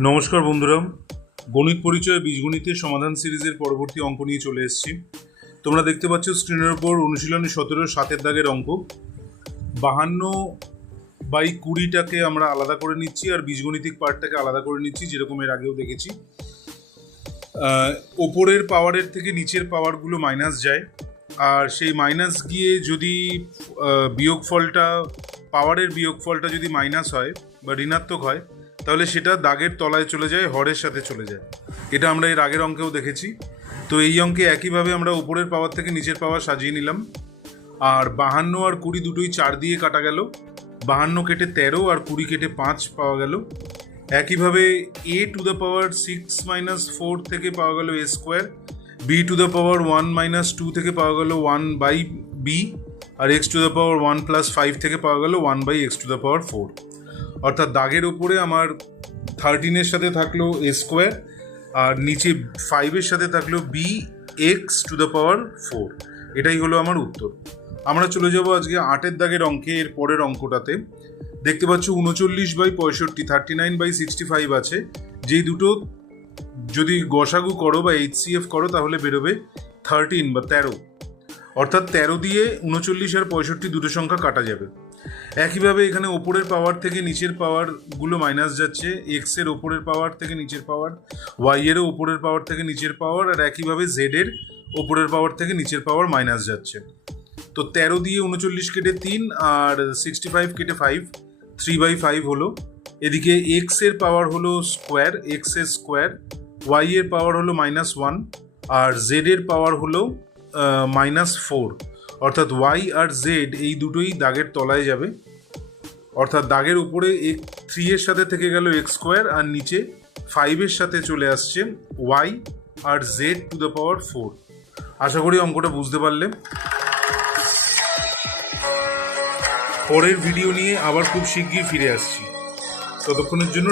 নমস্কার বন্ধুরা, গণিত পরিচয় বীজগণিতের সমাধান সিরিজের পরবর্তী অঙ্ক নিয়ে চলে এসেছি। তোমরা দেখতে পাচ্ছ স্ক্রিনের ওপর অনুশীলনী 17 7 দাগের অঙ্ক। 52/20টাকে আমরা আলাদা করে নিচ্ছি আর বীজগণিতিক পার্টটাকে আলাদা করে নিচ্ছি, যেরকম এর আগেও দেখেছি। ওপরের পাওয়ারের থেকে নিচের পাওয়ারগুলো মাইনাস যায়, আর সেই মাইনাস গিয়ে যদি বিয়োগফলটা পাওয়ারের বিয়োগফলটা যদি মাইনাস হয় বা ঋণাত্মক হয়, তাহলে সেটা দাগের তলায় চলে যায়, হরের সাথে চলে যায়। এটা আমরা এর আগের অঙ্কেও দেখেছি। তো এই অঙ্কে একইভাবে আমরা উপরের পাওয়ার থেকে নিচের পাওয়ার সাজিয়ে নিলাম। আর 52 আর 20 দুটোই 4 দিয়ে কাটা গেল। 52 কেটে 13 আর 20 কেটে 5 পাওয়া গেল। একইভাবে a টু দ্য পাওয়ার 6-4 থেকে পাওয়া গেল a square, b to the power 1-2 থেকে পাওয়া গেল 1/b, আর x টু দ্য পাওয়ার 1 + 5 থেকে পাওয়া গেল 1/x টু দ্য পাওয়ার 4। অর্থাৎ দাগের উপরে আমার 13-এর সাথে থাকলো a স্কোয়ার, আর নিচে 5-এর সাথে থাকলো bx টু দ্য পাওয়ার 4। এটাই হলো আমার উত্তর। আমরা চলে যাব আজকে 8-এর দাগের অঙ্কে, এর পরের অঙ্কটাতে। দেখতে পাচ্ছ 39/65 39/65 আছে। যেই দুটো যদি গসাগু করো বা HCF করো তাহলে বেরোবে 13 বা 13। অর্থাৎ 13 দিয়ে 39 আর 65 দুটো সংখ্যা কাটা যাবে। একইভাবে এখানে ওপরের পাওয়ার থেকে নিচের পাওয়ারগুলো মাইনাস যাচ্ছে, এক্স এর ওপরের পাওয়ার থেকে নিচের পাওয়ার, ওয়াই এরও ওপরের পাওয়ার থেকে নিচের পাওয়ার, আর একইভাবে জেড এর ওপরের পাওয়ার থেকে নিচের পাওয়ার মাইনাস যাচ্ছে। তো 13 দিয়ে 39 কেটে 3 আর 65 কেটে 5, 3/5 হলো। এদিকে এক্স এর পাওয়ার হলো স্কোয়ার, এক্স এর স্কোয়ার, ওয়াই এর পাওয়ার হলো -1, আর জেড এর পাওয়ার হলো -4। অর্থাৎ ওয়াই আর জেড এই দুটোই দাগের তলায় যাবে। অর্থাৎ দাগের উপরে 3 এর সাথে থেকে গেল এক্স স্কোয়ার, আর নিচে 5-এর সাথে চলে আসছে ওয়াই আর জেড টু দ্য পাওয়ার 4। আশা করি অঙ্কটা বুঝতে পারলে। পরের ভিডিও নিয়ে আবার খুব শিগগির ফিরে আসছি। ততক্ষণের জন্য